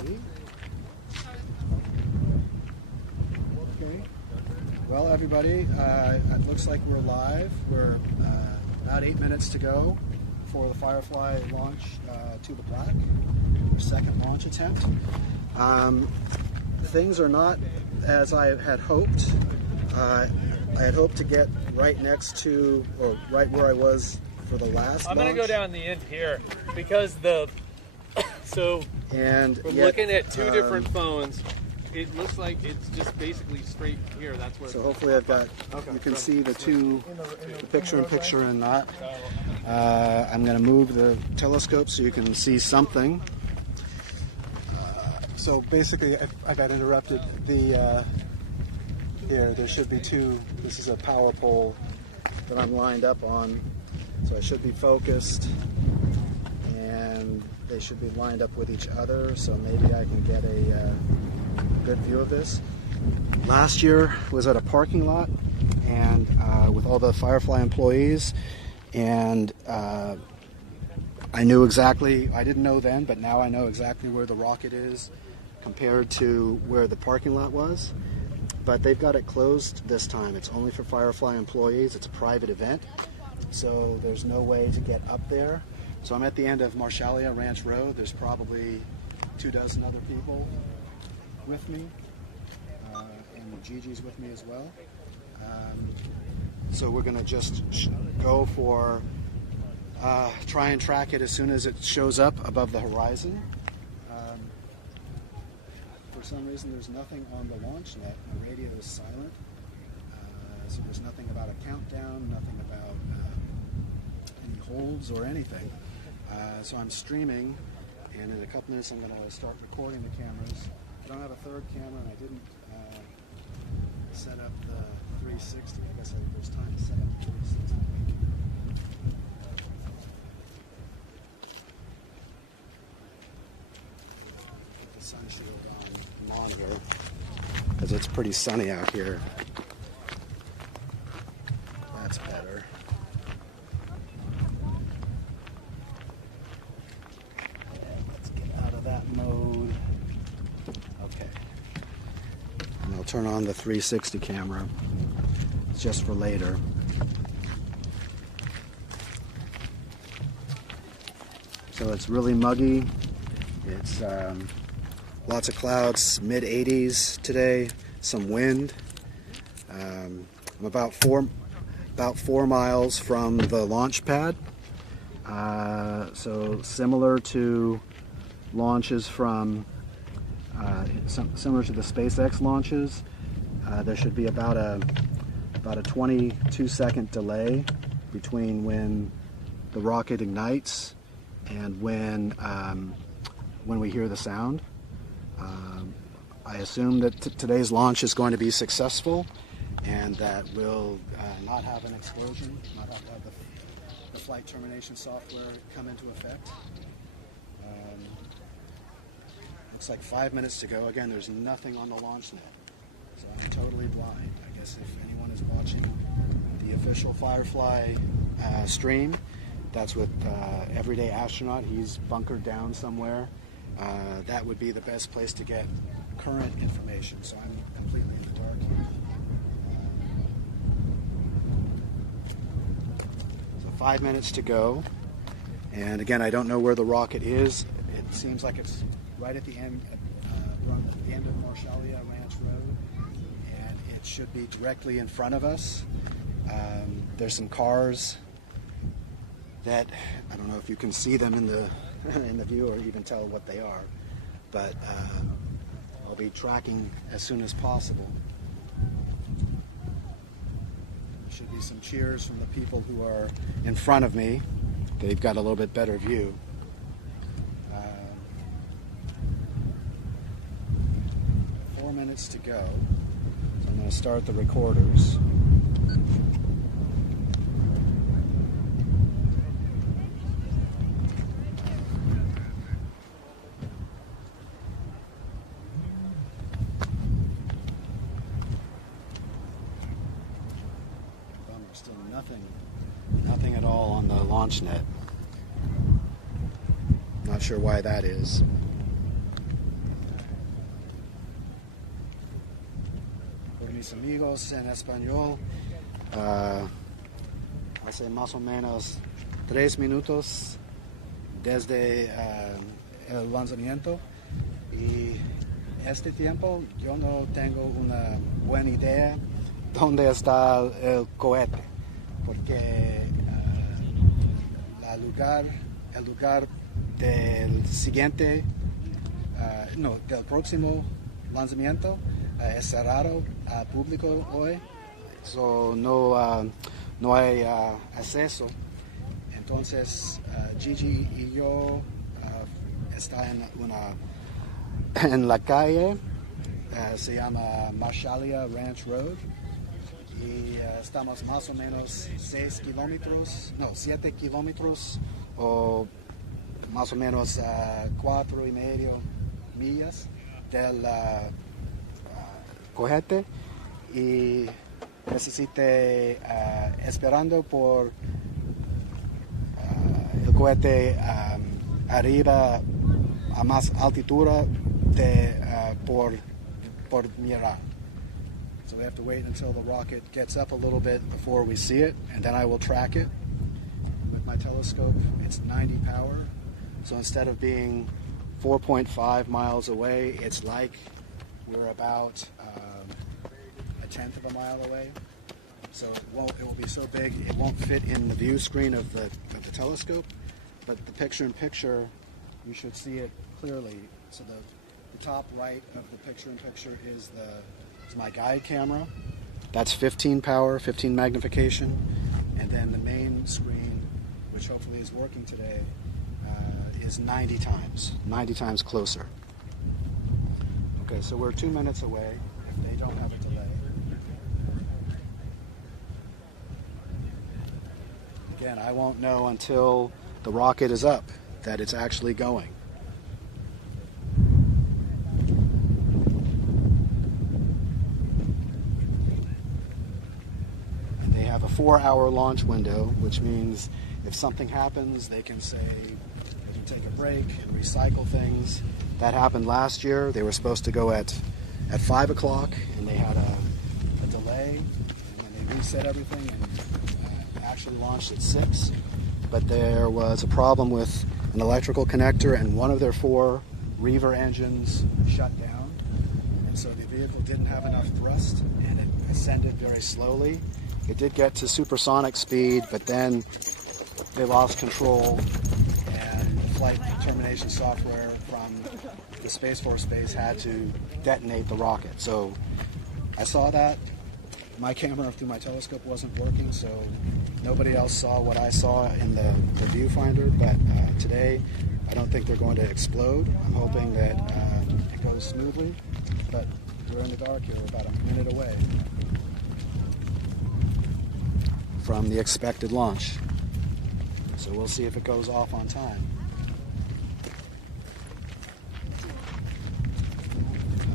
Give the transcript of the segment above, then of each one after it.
Okay. Well, everybody, it looks like we're live. We're about 8 minutes to go for the Firefly launch to the black, our second launch attempt. Things are not as I had hoped. I had hoped to get right next to, or right where I was for the last launch. I'm going to go down the end here because we're looking at two different phones. It looks like it's just basically straight here. That's where. So hopefully I've got, you can see the two, the picture-in-picture and that. I'm going to move the telescope so you can see something. So basically I got interrupted. Here, there should be two. This is a power pole that I'm lined up on. So I should be focused and they should be lined up with each other. So maybe I can get a good view of this. Last year was at a parking lot and with all the Firefly employees, and I knew exactly, I didn't know then, but now I know exactly where the rocket is compared to where the parking lot was. But they've got it closed this time. It's only for Firefly employees. It's a private event, so there's no way to get up there. So I'm at the end of Marshallia Ranch Road. There's probably 24 other people with me, and Gigi's with me as well. So we're gonna just go for, try and track it as soon as it shows up above the horizon. For some reason there's nothing on the launch net. The radio is silent, so there's nothing about a countdown, nothing about any holds or anything. So I'm streaming, and in a couple minutes I'm going to start recording the cameras. I don't have a third camera, and I didn't set up the 360. I guess there's time to set up the 360. Put the sun shield on here, because it's pretty sunny out here. That's better. Let's get out of that mode. Okay. And I'll turn on the 360 camera. It's just for later. So it's really muggy. It's lots of clouds, mid-80s today, some wind. I'm about four miles from the launch pad. So similar to launches from, similar to the SpaceX launches, there should be about a 22-second delay between when the rocket ignites and when we hear the sound. I assume that today's launch is going to be successful and that we'll not have an explosion, not have to have the flight termination software come into effect. Looks like 5 minutes to go. Again, there's nothing on the launch net, so I'm totally blind. I guess if anyone is watching the official Firefly stream, that's with Everyday Astronaut. He's bunkered down somewhere. That would be the best place to get current information, so I'm completely in the dark here. So 5 minutes to go, and again, I don't know where the rocket is. It seems like it's right at the end, we're on the end of Marshallia Ranch Road, and it should be directly in front of us. There's some cars that, I don't know if you can see them in the view or even tell what they are, but I'll be tracking as soon as possible. There should be some cheers from the people who are in front of me. They've got a little bit better view. 4 minutes to go, so I'm going to start the recorders. Still nothing at all on the launch net. Not sure why that is. mis amigos en español. Hace más o menos 3 minutos desde el lanzamiento, y este tiempo yo no tengo una buena idea dónde está el cohete, porque el lugar del siguiente, del próximo lanzamiento es cerrado al público hoy, so no hay acceso. Entonces Gigi y yo están en la calle, se llama Marshallia Ranch Road, y estamos más o menos 7 kilómetros o más o menos 4.5 millas del cohete, y necesite esperando por el cohete arriba a más altitud por mirar. So we have to wait until the rocket gets up a little bit before we see it, and then I will track it. With my telescope, it's 90 power. So instead of being 4.5 miles away, it's like we're about a tenth of a mile away. So it will be so big it won't fit in the view screen of the telescope, but the picture-in-picture, you should see it clearly. So the top right of the picture-in-picture is my guide camera. That's 15 power, 15 magnification, and then the main screen, which hopefully is working today, is 90 times closer. Okay, so we're 2 minutes away if they don't have a delay. Again, I won't know until the rocket is up that it's actually going. And they have a 4-hour launch window, which means if something happens, they can take a break and recycle things. That happened last year. They were supposed to go at 5 o'clock, and they had a delay, and then they reset everything and actually launched at 6. But there was a problem with an electrical connector, and one of their 4 reaver engines shut down, and so the vehicle didn't have enough thrust, and it ascended very slowly. It did get to supersonic speed, but then they lost control, and the flight termination software from the Space Force Base had to detonate the rocket. So I saw that. My camera through my telescope wasn't working, so nobody else saw what I saw in the viewfinder, but today I don't think they're going to explode. I'm hoping that it goes smoothly, but we're in the dark here. We're about a minute away from the expected launch. So we'll see if it goes off on time.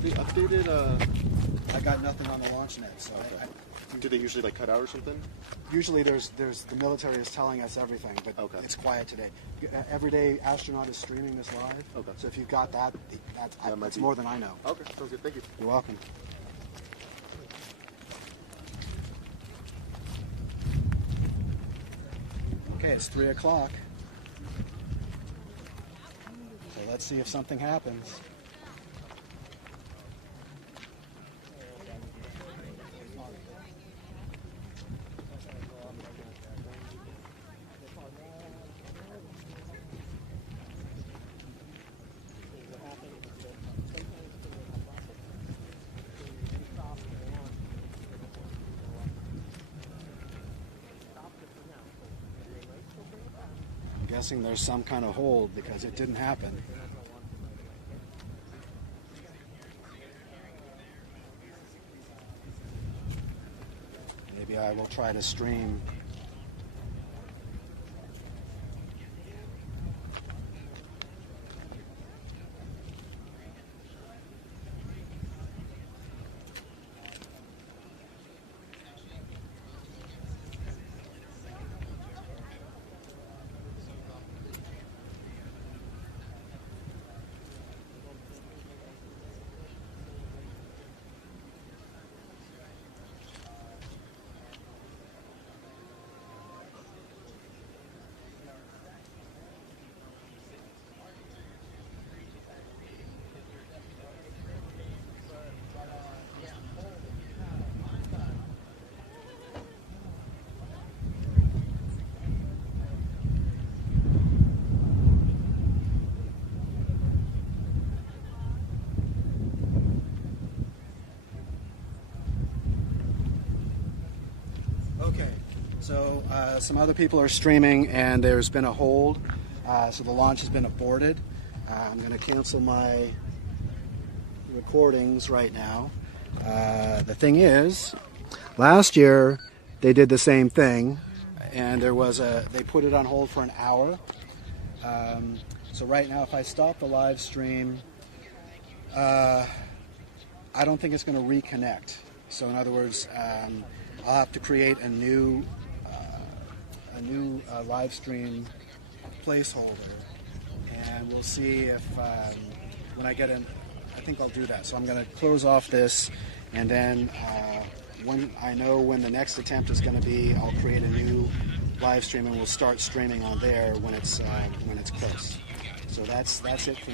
They updated. I got nothing on the launch net, so okay. Do they usually cut out or something? Usually there's the military is telling us everything, but okay. It's quiet today. Everyday Astronaut is streaming this live. Okay. So if you've got that's more than I know. Okay, sounds good. Thank you. You're welcome. Okay, it's 3 o'clock. So let's see if something happens. I'm guessing there's some kind of hold because it didn't happen. Maybe I will try to stream. So some other people are streaming, and there's been a hold. So the launch has been aborted. I'm going to cancel my recordings right now. The thing is, last year they did the same thing, and they put it on hold for an hour. So right now, if I stop the live stream, I don't think it's going to reconnect. So in other words, I'll have to create a new live stream placeholder, and we'll see if when I get in, I think I'll do that. So I'm going to close off this, and then when I know when the next attempt is going to be, I'll create a new live stream, and we'll start streaming on there when it's close. So that's it for